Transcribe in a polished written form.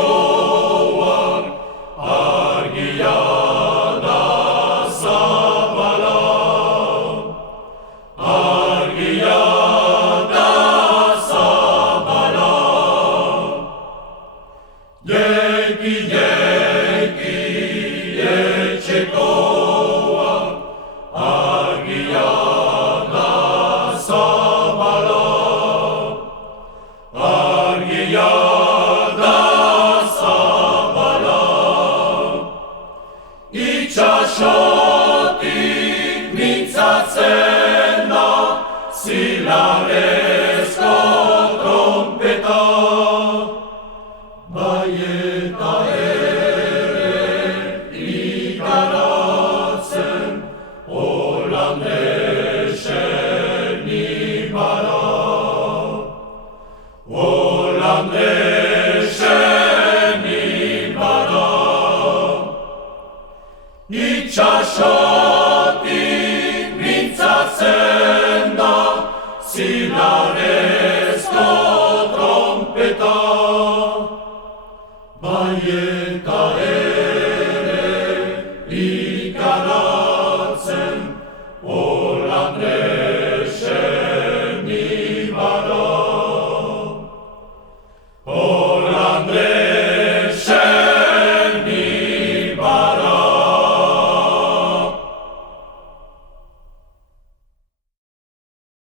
etxekoak argia da zabala, argia da zabala. Jeki etxekoak argia da zabala, argia da zabala. Itxasotik mintzatzen da zilarrezko trompeta, bai eta ere ikaratzen holandesen ibara, holandesen ibara. Itxaso